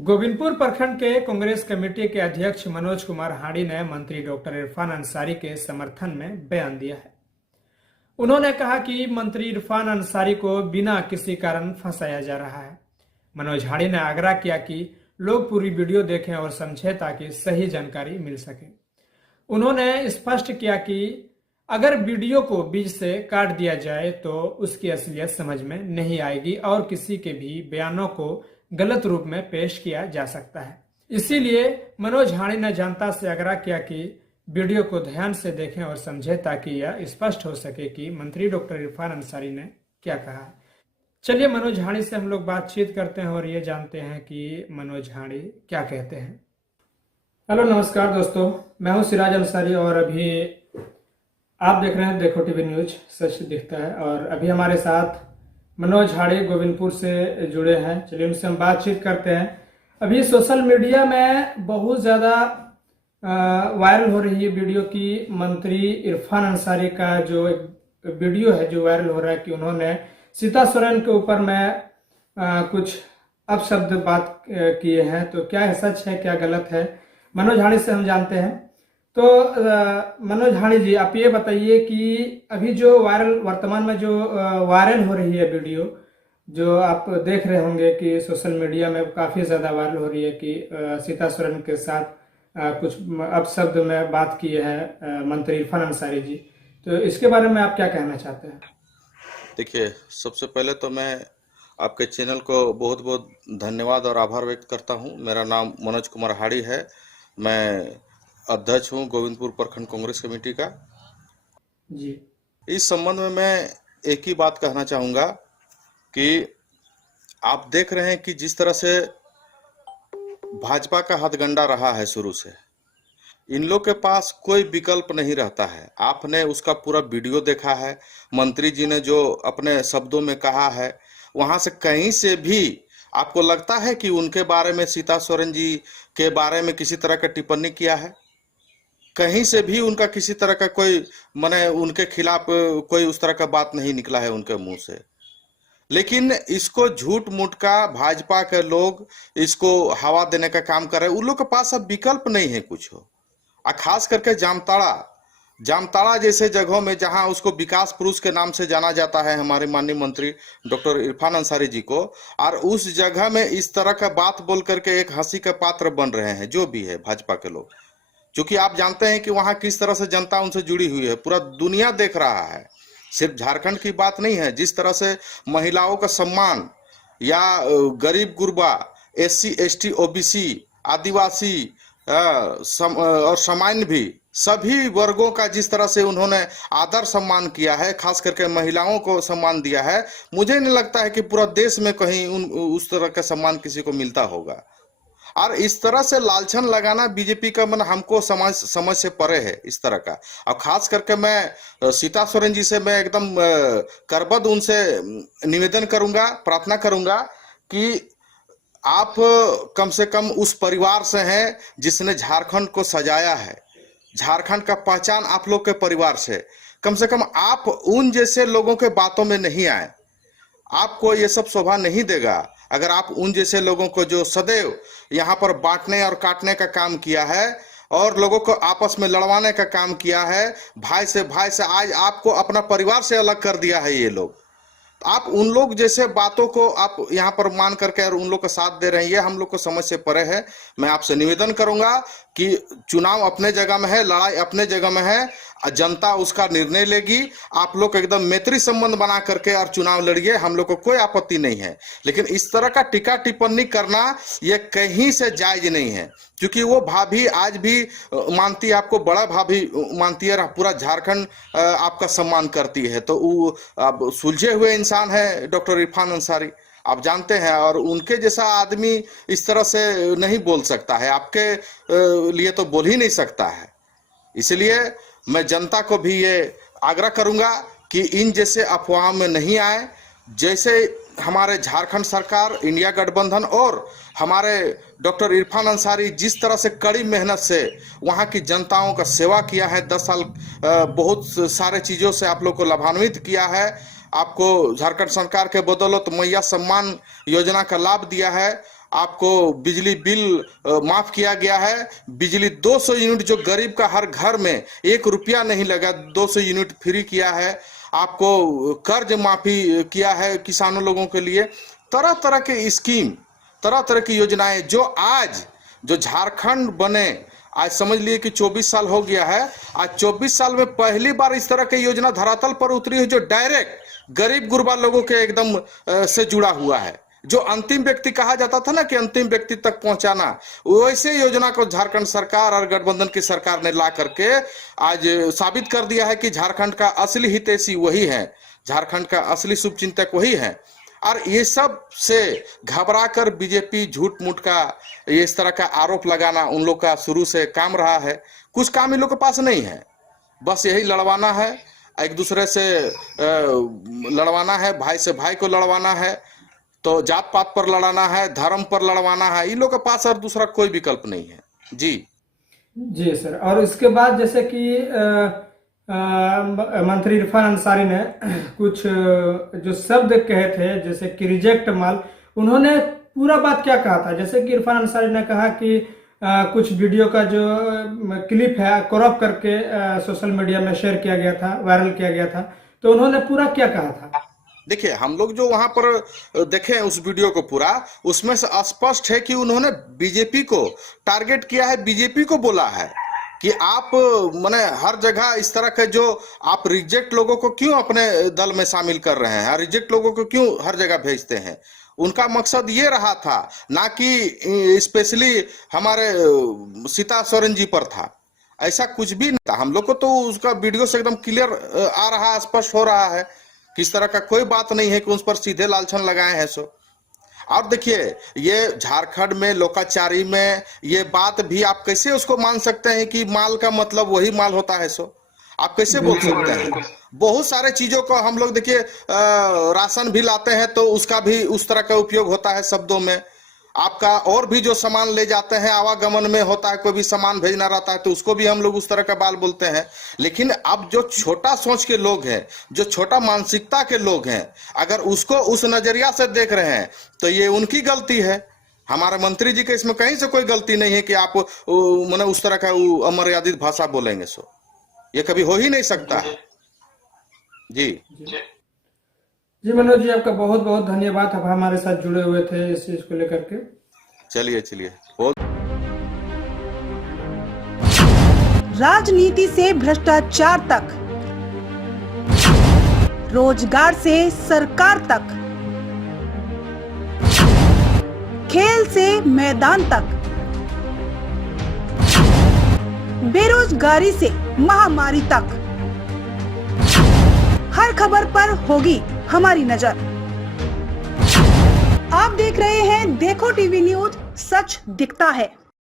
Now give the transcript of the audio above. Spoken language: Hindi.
गोविंदपुर प्रखंड के कांग्रेस कमेटी के अध्यक्ष मनोज कुमार हाड़ी ने मंत्री डॉक्टर इरफान अंसारी के समर्थन में बयान दिया है। उन्होंने कहा कि मंत्री इरफान अंसारी को बिना किसी कारण फंसाया जा रहा है। मनोज हाड़ी ने आग्रह किया कि लोग पूरी वीडियो देखें और समझें ताकि सही जानकारी मिल सके। उन्होंने स्पष्ट किया कि अगर वीडियो को बीच से काट दिया जाए तो उसकी असलियत समझ में नहीं आएगी और किसी के भी बयानों को गलत रूप में पेश किया जा सकता है। इसीलिए मनोज हाड़ी ने जनता से आग्रह किया कि वीडियो को ध्यान से देखें और समझें ताकि यह स्पष्ट हो सके कि मंत्री डॉक्टर इरफान अंसारी ने क्या कहा। चलिए मनोज हाड़ी से हम लोग बातचीत करते हैं और ये जानते हैं कि मनोज हाड़ी क्या कहते हैं। हेलो नमस्कार दोस्तों, मैं हूं सिराज अंसारी और अभी आप देख रहे हैं देखो टीवी न्यूज, सच दिखता है। और अभी हमारे साथ मनोज हाड़ी गोविंदपुर से जुड़े हैं। चलिए उनसे हम बातचीत करते हैं। अभी सोशल मीडिया में बहुत ज़्यादा वायरल हो रही है वीडियो की मंत्री इरफान अंसारी का जो वीडियो है जो वायरल हो रहा है कि उन्होंने सीता सोरेन के ऊपर में कुछ अपशब्द बात किए हैं। तो क्या है सच है, क्या गलत है, मनोज हाड़ी से हम जानते हैं। तो मनोज हाड़ी जी, आप ये बताइए कि अभी जो वर्तमान में जो वायरल हो रही है वीडियो जो आप देख रहे होंगे कि सोशल मीडिया में काफ़ी ज़्यादा वायरल हो रही है कि सीता सोरेन के साथ कुछ अपशब्द में बात की है मंत्री इरफान अंसारी जी। तो इसके बारे में आप क्या कहना चाहते हैं? देखिए, सबसे पहले तो मैं आपके चैनल को बहुत बहुत धन्यवाद और आभार व्यक्त करता हूं। मेरा नाम मनोज कुमार हाड़ी है। मैं अध्यक्ष हूं गोविंदपुर प्रखंड कांग्रेस कमेटी का जी। इस संबंध में मैं एक ही बात कहना चाहूँगा कि आप देख रहे हैं कि जिस तरह से भाजपा का हथगंडा रहा है शुरू से, इन लोग के पास कोई विकल्प नहीं रहता है। आपने उसका पूरा वीडियो देखा है, मंत्री जी ने जो अपने शब्दों में कहा है, वहाँ से कहीं से भी आपको लगता है कि उनके बारे में, सीता सोरेन जी के बारे में किसी तरह का टिप्पणी किया है? कहीं से भी उनका किसी तरह का कोई माने उनके खिलाफ कोई उस तरह का बात नहीं निकला है उनके मुंह से। लेकिन इसको झूठ मूठ का भाजपा के लोग इसको हवा देने का काम कर रहे हैं। उन लोग के पास अब विकल्प नहीं है कुछ हो। और खास करके जामताड़ा जैसे जगहों में जहां उसको विकास पुरुष के नाम से जाना जाता है हमारे माननीय मंत्री डॉक्टर इरफान अंसारी जी को, और उस जगह में इस तरह का बात बोल करके एक हंसी का पात्र बन रहे हैं जो भी है भाजपा के लोग। क्योंकि आप जानते हैं कि वहां किस तरह से जनता उनसे जुड़ी हुई है, पूरा दुनिया देख रहा है। सिर्फ झारखंड की बात नहीं है, जिस तरह से महिलाओं का सम्मान या गरीब गुरबा, SC ST OBC आदिवासी और सामान्य भी सभी वर्गों का जिस तरह से उन्होंने आदर सम्मान किया है, खास करके महिलाओं को सम्मान दिया है, मुझे नहीं लगता है कि पूरा देश में कहीं उस तरह का सम्मान किसी को मिलता होगा। और इस तरह से लालछन लगाना बीजेपी का मन हमको समझ से परे है इस तरह का। और खास करके मैं सीता सोरेन जी से मैं एकदम करबद्ध उनसे निवेदन करूंगा, प्रार्थना करूंगा कि आप कम से कम उस परिवार से हैं जिसने झारखंड को सजाया है। झारखंड का पहचान आप लोग के परिवार से, कम आप उन जैसे लोगों के बातों में नहीं आए। आपको ये सब शोभा नहीं देगा अगर आप उन जैसे लोगों को जो सदैव यहाँ पर बांटने और काटने का काम किया है और लोगों को आपस में लड़वाने का काम किया है, भाई से आज आपको अपना परिवार से अलग कर दिया है ये लोग। आप उन लोग जैसे बातों को आप यहाँ पर मान करके और उन लोग का साथ दे रहे हैं, ये हम लोग को समझ से परे है। मैं आपसे निवेदन करूंगा कि चुनाव अपने जगह में है, लड़ाई अपने जगह में है, जनता उसका निर्णय लेगी। आप लोग एकदम मैत्री संबंध बना करके और चुनाव लड़िए, हम लोग को कोई आपत्ति नहीं है। लेकिन इस तरह का टीका टिप्पणी करना ये कहीं से जायज नहीं है, क्योंकि वो भाभी आज भी मानती है, आपको बड़ा भाभी मानती है, पूरा झारखंड आपका सम्मान करती है। तो वो अब सुलझे हुए इंसान है डॉक्टर इरफान अंसारी, आप जानते हैं, और उनके जैसा आदमी इस तरह से नहीं बोल सकता है, आपके लिए तो बोल ही नहीं सकता है। इसलिए मैं जनता को भी ये आग्रह करूंगा कि इन जैसे अफवाह में नहीं आए। जैसे हमारे झारखंड सरकार, इंडिया गठबंधन और हमारे डॉक्टर इरफान अंसारी जिस तरह से कड़ी मेहनत से वहाँ की जनताओं का सेवा किया है, 10 साल बहुत सारे चीज़ों से आप लोग को लाभान्वित किया है। आपको झारखंड सरकार के बदौलत मैया सम्मान योजना का लाभ दिया है। आपको बिजली बिल माफ किया गया है। बिजली 200 यूनिट जो गरीब का हर घर में 1 रुपया नहीं लगा, 200 यूनिट फ्री किया है। आपको कर्ज माफी किया है किसानों लोगों के लिए। तरह तरह के स्कीम, तरह तरह की योजनाएं जो झारखंड बने, आज समझ लिए कि 24 साल हो गया है। आज 24 साल में पहली बार इस तरह की योजना धरातल पर उतरी है जो डायरेक्ट गरीब गुरबा लोगों के एकदम से जुड़ा हुआ है। जो अंतिम व्यक्ति कहा जाता था ना कि अंतिम व्यक्ति तक पहुंचाना, वैसे योजना को झारखंड सरकार और गठबंधन की सरकार ने ला करके आज साबित कर दिया है कि झारखंड का असली हितैषी वही है, झारखंड का असली शुभचिंतक वही है। और ये सब से घबराकर बीजेपी झूठ मूठ का इस तरह का आरोप लगाना उन लोग का शुरू से काम रहा है। कुछ काम इन लोग के पास नहीं है, बस यही लड़वाना है, एक दूसरे से लड़वाना है, भाई से भाई को लड़वाना है, तो जात पात पर लड़ाना है, धर्म पर लड़वाना है। इन लोग के पास और दूसरा कोई विकल्प नहीं है। जी सर। और इसके बाद जैसे कि मंत्री इरफान अंसारी ने कुछ जो शब्द कहे थे जैसे कि रिजेक्ट माल, उन्होंने पूरा बात क्या कहा था? जैसे कि इरफान अंसारी ने कहा कि कुछ वीडियो का जो क्लिप है क्रॉप करके सोशल मीडिया में शेयर किया गया था, वायरल किया गया था, तो उन्होंने पूरा क्या कहा था? देखिए, हम लोग जो वहां पर देखे उस वीडियो को पूरा, उसमें से स्पष्ट है कि उन्होंने बीजेपी को टारगेट किया है, बीजेपी को बोला है कि आप माने हर जगह इस तरह के जो आप रिजेक्ट लोगों को क्यों अपने दल में शामिल कर रहे हैं, रिजेक्ट लोगों को क्यों हर जगह भेजते हैं। उनका मकसद ये रहा था, ना कि स्पेशली हमारे सीता सोरेन जी पर था, ऐसा कुछ भी नहीं था। हम लोग को तो उसका वीडियो से एकदम क्लियर आ रहा, स्पष्ट हो रहा है, किस तरह का कोई बात नहीं है कि उस पर सीधे लालछन लगाए हैं। सो और देखिए, ये झारखंड में लोकाचारी में ये बात भी आप कैसे उसको मान सकते हैं कि माल का मतलब वही माल होता है। सो आप कैसे बोल सकते हैं? बहुत सारे चीजों को हम लोग देखिए, राशन भी लाते हैं तो उसका भी उस तरह का उपयोग होता है शब्दों में। आपका और भी जो सामान ले जाते हैं, आवागमन में होता है, कोई भी सामान भेजना रहता है तो उसको भी हम लोग उस तरह का बाल बोलते हैं। लेकिन अब जो छोटा सोच के लोग हैं, जो छोटा मानसिकता के लोग हैं, अगर उसको उस नजरिया से देख रहे हैं तो ये उनकी गलती है। हमारे मंत्री जी के इसमें कहीं से कोई गलती नहीं है कि आप माने उस तरह का अमर्यादित भाषा बोलेंगे। सो ये कभी हो ही नहीं सकता है। जी मनोज जी, आपका बहुत बहुत धन्यवाद, आप हमारे साथ जुड़े हुए थे इस चीज को लेकर के। चलिए बहुत। राजनीति से भ्रष्टाचार तक, रोजगार से सरकार तक, खेल से मैदान तक, बेरोजगारी से महामारी तक, हर खबर पर होगी हमारी नजर। आप देख रहे हैं देखो टीवी न्यूज, सच दिखता है।